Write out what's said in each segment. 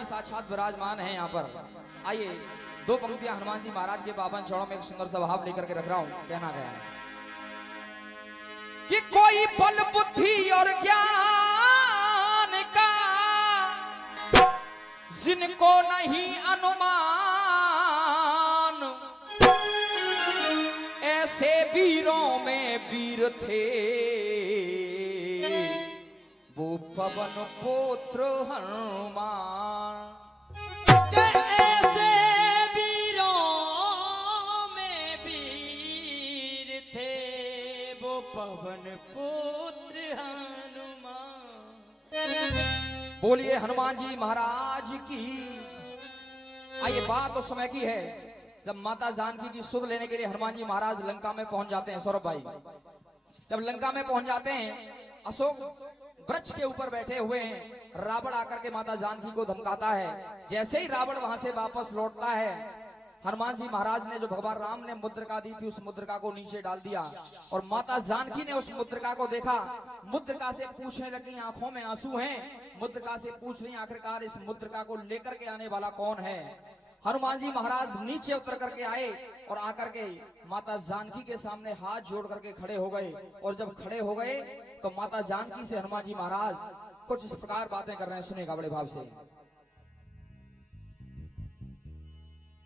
जी साक्षात विराजमान हैं यहाँ पर। आइए दो पंक्तियां हनुमान जी महाराज के पावन चरणों में एक सुंदर सा भाव लेकर के रख रहा हूं। कहना गया है कि कोई बल बुद्धि और ज्ञान का जिनको नहीं अनुमान, ऐसे वीरों में वीर थे वो पवन पुत्र हनुमान। ऐसे वीरों में वीर थे वो पवन पुत्र हनुमान। बोलिए हनुमान जी महाराज की। आइए बात उस समय की है जब माता जानकी की सुध लेने के लिए हनुमान जी महाराज लंका में पहुंच जाते हैं। सौरभ भाई जब लंका में पहुंच जाते हैं, अशोक वृक्ष के ऊपर बैठे हुए हैं। रावण आकर के माता जानकी को धमकाता है। जैसे ही रावण वहां से वापस लौटता है, हनुमान जी महाराज ने जो भगवान राम ने मुद्रिका दी थी उस मुद्रिका को नीचे डाल दिया और माता जानकी ने उस मुद्रिका को देखा। मुद्रिका से पूछने लगी, आंखों में आंसू हैं। मुद्रिका से पूछ रही आखिरकार इस मुद्रिका को लेकर के आने वाला कौन है। हनुमान जी महाराज नीचे उतर करके आए और आकर के माता जानकी के सामने हाथ जोड़ करके खड़े हो गए। और जब खड़े हो गए तो माता जानकी से हनुमान जी महाराज कुछ इस प्रकार बातें कर रहे हैं। सुनेगा बड़े भाव से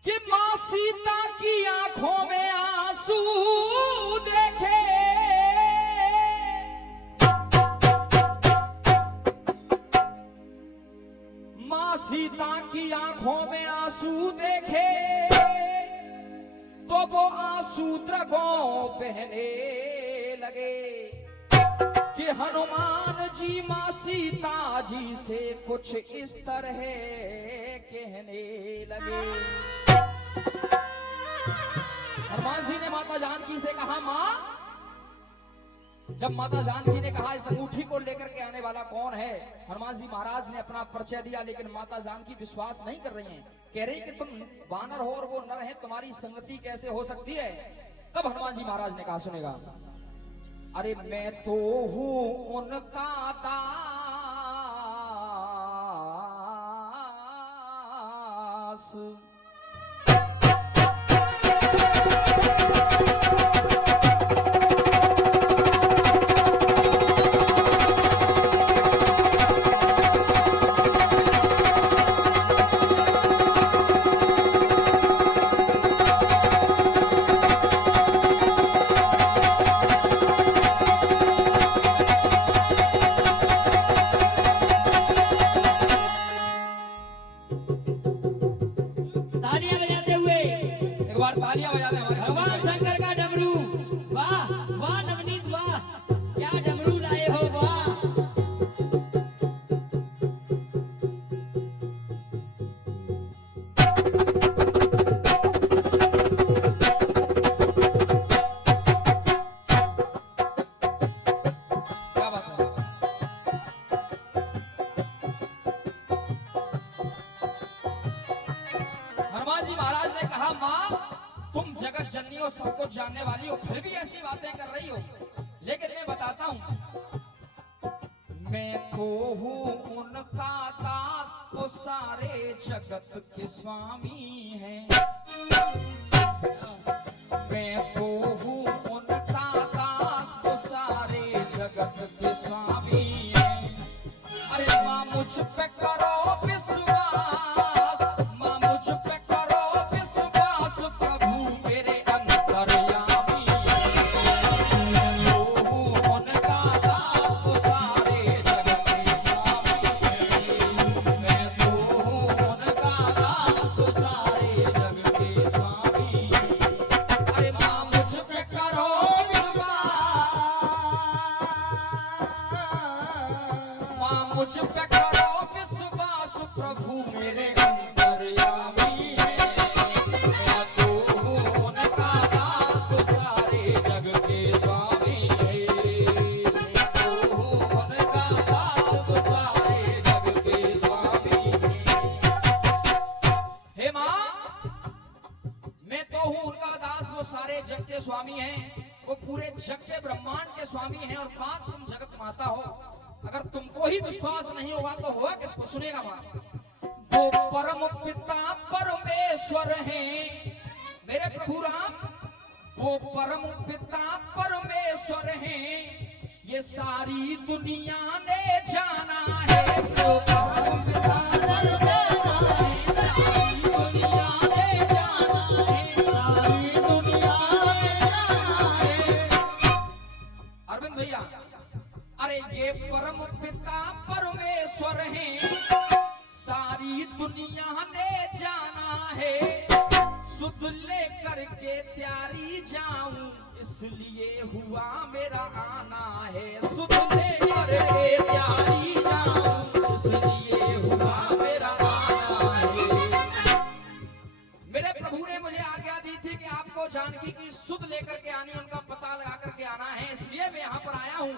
कि मां सीता की आंखों में आंसू देखे, मां सीता की आंखों में आंसू देखे तो वो आंसू द्रगों बहने लगे कि हनुमान जी मां सीता जी से कुछ इस तरह कहने लगे। हनुमान जी ने माता जानकी से कहा, मां, जब माता जानकी ने कहा इस अंगूठी को लेकर के आने वाला कौन है, हनुमान जी महाराज ने अपना परिचय दिया। लेकिन माता जानकी विश्वास नहीं कर रही हैं। कह रही कि तुम वानर हो और वो नर है, तुम्हारी संगति कैसे हो सकती है। तब हनुमान जी महाराज ने कहा, सुनेगा, अरे मैं तो हूं उनका दास। तालियां बजाते हैं भगवान शंकर का डमरू। वाह वाह नवनीत, वाह क्या डमरू लाए हो, वाह। क्या बात है। हनुमान जी महाराज ने कहा, मां, तुम जगत जननी हो, सब कुछ जानने वाली हो, फिर भी ऐसी बातें कर रही हो। लेकिन मैं बताता हूं, मैं तो हूं उनका दास, वो सारे जगत के स्वामी हैं। मैं तो हूं उनका दास, वो सारे जगत के स्वामी हैं। अरे मां मुझ पे करो विश्वास, मां मुझ पे करो विश्वास, प्रभु मेरे अंतर्यामी हैं। मैं तो हूं उनका दास, वो सारे जगत के स्वामी हैं। मैं तो हूं उनका दास, वो सारे जगत के स्वामी हैं। अरे मां मुझ पे करो विश्वास, मां मुझ पे करो विश्वास, प्रभु मेरे अंतर्यामी हैं। मैं तो हूं उनका दास, वो सारे जग के स्वामी हैं। मैं तो हूं उनका दास, वो सारे जग के स्वामी हैं। हे मां, मैं तो हूं उनका दास, वो सारे जग के स्वामी हैं। वो पूरे जग के ब्रह्मांड के स्वामी हैं। और बात तुम जगत माता हो, अगर तुमको ही विश्वास नहीं होगा तो होगा किसको। सुनेगा मां, वो परम पिता परमेश्वर हैं मेरे प्रभु राम, वो परम पिता परमेश्वर हैं, ये सारी दुनिया ने जाना है। वो परम पिता परमेश्वर हैं, सारी दुनिया ने जाना है, सारी दुनिया ने जाना है। अरविंद भैया, अरे ये परम पिता परमेश्वर हैं, सारी दुनिया ने जाना है। सुध लेकर के त्यारी जाऊं, इसलिए हुआ मेरा आना है। सुध लेकर के त्यारी जाऊं, इसलिए हुआ मेरा आना है। मेरे प्रभु ने मुझे आज्ञा दी थी कि आपको जानकी की सुध लेकर के आनी, उनका पता लगा करके आना है, इसलिए मैं यहाँ पर आया हूँ।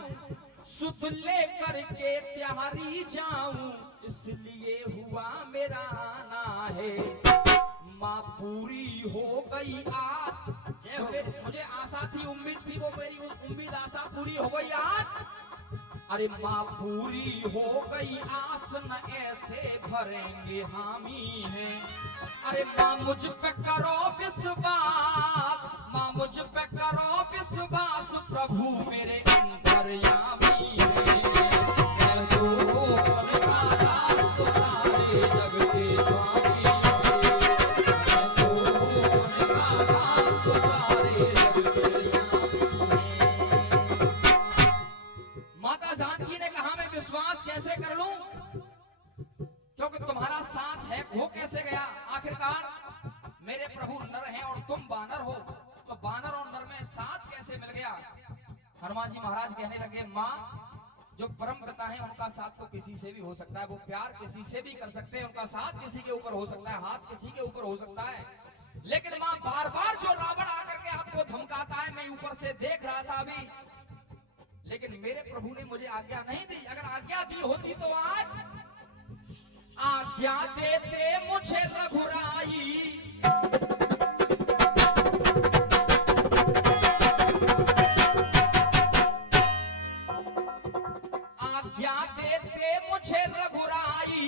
सुध लेकर के त्यारी जाऊं, इसलिए हुआ मेरा आना है। माँ पूरी हो गई आस, मुझे आशा थी, उम्मीद थी, वो मेरी उम्मीद आशा पूरी हो गई आज। अरे माँ पूरी हो गई आस, न ऐसे भरेंगे हामी है। अरे माँ मुझ पे करो विश्वास, माँ मुझ पे करो विश्वास, प्रभु मेरे अंतर्यामी है। मैं तो उनका दास, तो सारे जग के स्वामी है। मैं तो उनका दास, तो सारे जग के स्वामी है। माता जानकी ने कहा मैं विश्वास कैसे कर लूं, क्योंकि तुम्हारा साथ है, वो कैसे गया। आखिरकार मेरे प्रभु नर हैं और तुम बानर हो, तो बानर और नर में साथ कैसे मिल गया। हनुमान जी महाराज कहने लगे, माँ जो परम पिता है उनका साथ तो किसी से भी हो सकता है, वो प्यार किसी से भी कर सकते हैं, उनका साथ किसी के ऊपर हो सकता है, हाथ किसी के ऊपर हो सकता है। लेकिन माँ बार बार जो रावण आकर के आपको धमकाता है, मैं ऊपर से देख रहा था अभी, लेकिन मेरे प्रभु ने मुझे आज्ञा नहीं दी। अगर आज्ञा दी होती तो आज आज्ञा देते मुझे रघुराई। आज्ञा देते मुझे रघुराई,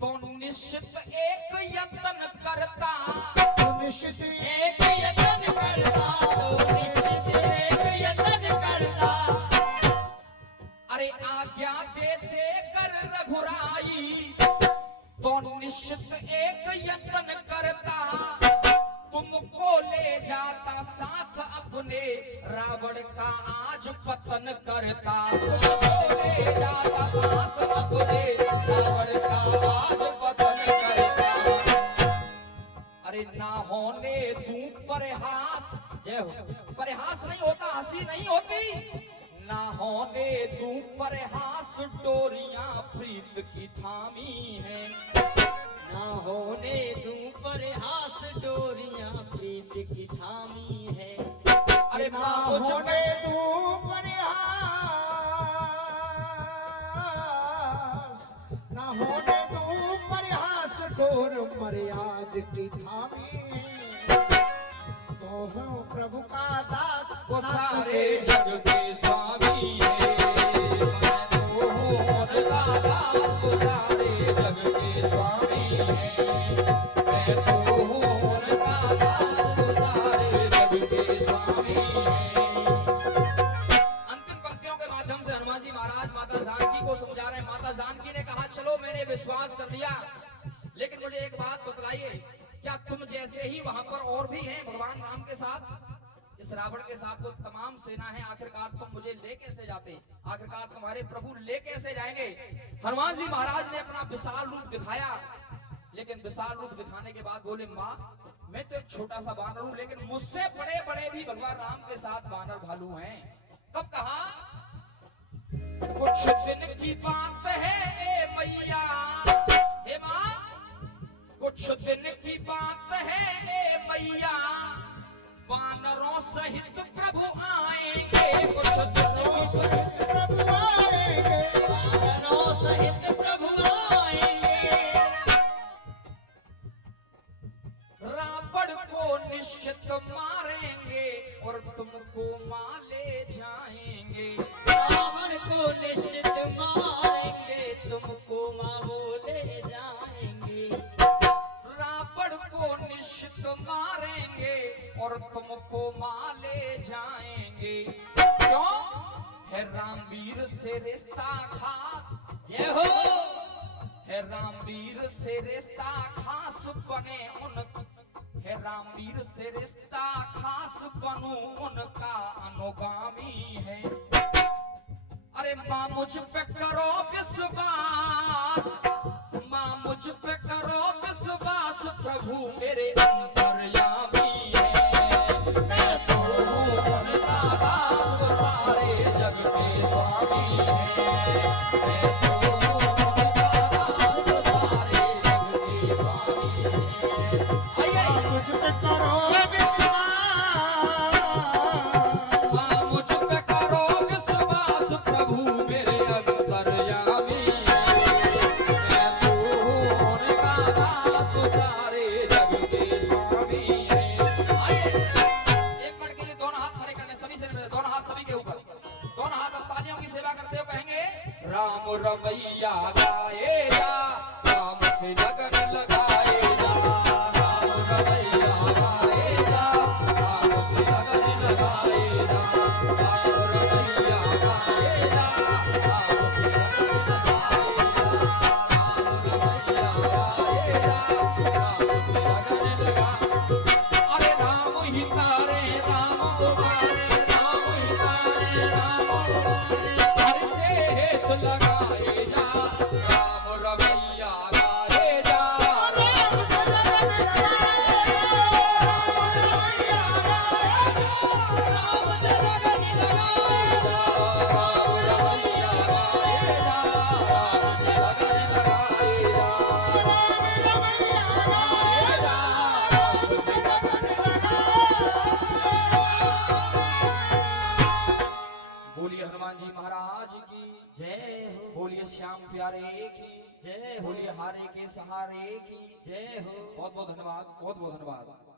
तो निश्चित एक यत्न करता, तो निश्चित एक यत्न करता, तो निश्चित एक यत्न करता। अरे आज्ञा देते कर रघुराई, तो निश्चित एक यत्न करता, तुमको ले जाता साथ अपने, रावण का आज पतन करता। तुमको ले जाता साथ अपने, रावण का आज पतन करता। अरे ना होने दूं परिहास, जय हो, परिहास नहीं होता, हंसी नहीं होती। ना होने दूं परिहास, डोरियां प्रीत की थामी है। ना होने दूं परिहास, डोरियां प्रीत की थामी है। अरे ना माँ मुझ होने में दूं परिहास, ना होने दूं परिहास, डोर मर्याद की थामी। तो हूँ प्रभु का दास, वो सारे जग के स्वामी है। मैं तो हूँ उनका दास, वो सारे जग के स्वामी है। मैं तो हूँ उनका दास, वो सारे जग के स्वामी है। अंतिम पंक्तियों के माध्यम से हनुमान जी महाराज माता जानकी को समझा रहे हैं। माता जानकी ने कहा चलो मैंने विश्वास कर लिया, लेकिन मुझे एक बात बतलाइए, क्या तुम जैसे ही वहां पर और भी हैं भगवान राम के साथ, इस रावण के साथ वो तमाम सेना है, आखिरकार तुम मुझे ले कैसे जाते, आखिरकार तुम्हारे प्रभु ले कैसे जाएंगे। हनुमान जी महाराज ने अपना विशाल रूप दिखाया, लेकिन विशाल रूप दिखाने के बाद बोले माँ मैं तो एक छोटा सा बानर हूं, लेकिन मुझसे बड़े बड़े भी भगवान राम के साथ बानर भालू हैं। कब कहा, कुछ दिन की बात है ए मैया, हे माँ कुछ दिन की बात है ए मैया, वानरों सहित प्रभु आएंगे। कुछ दिनों सहित प्रभु आएंगे, वानरों सहित प्रभु आएंगे। रावण को निश्चित मारेंगे और तुमको मां ले जाएंगे। रावण को निश्चित मारेंगे, तुमको मां वो ले जाएंगे। वाले जाएंगे। क्यों है रामवीर से रिश्ता खास, जय हो। है रामवीर से रिश्ता खास बने उन, है रामवीर से रिश्ता खास बनू उनका अनुगामी है। अरे माँ मुझ पे करो विश्वास, माँ मुझ पे करो विश्वास, प्रभु मेरे अंतर्यामी है। मैं तो हूँ उनका दास, वो सारे जग के स्वामी है। मैं तो हूँ उनका दास, वो सारे जग के स्वामी है। आइए मुझ पे करो विश्वास, माँ मुझ पे करो विश्वास, प्रभु मेरे अंतर्यामी है। मैं तो हूँ उनका दास, वो सारे जग के स्वामी है। आइए एक मिनट के लिए दोनों हाथ खड़े करने, सभी से दोनों हाथ सभी के ऊपर, दोनों हाथ अब तालियों की सेवा करते हुए कहेंगे, राम रवैया गाएगा, राम से लगन लगाएगा। राम रवैया गाएगा, राम से लगन लगाएगा। राम रवैया गाएगा, राम से लगन लगाएगा। राम रवैया गाएगा, राम से लगन लगाएगा। अरे राम ही तारे राम उबारे, राम ही तारे राम उबारे, हर से हेत लगाए जा, राम रवैया गाए जा। राम से लगन लगाए, रवैया गाए, राम से लगन लगाए जा, राम रवैया गाए जा, राम से लगन लगाए जा। रवैया गाएगा, राम से लगन लगाए। बोलिए हनुमान जी महाराज की, जय हो। बोलिए श्याम प्यारे की, जय हो। बोलिए हारे के सहारे की। जय हो। बहुत बहुत धन्यवाद, बहुत बहुत धन्यवाद।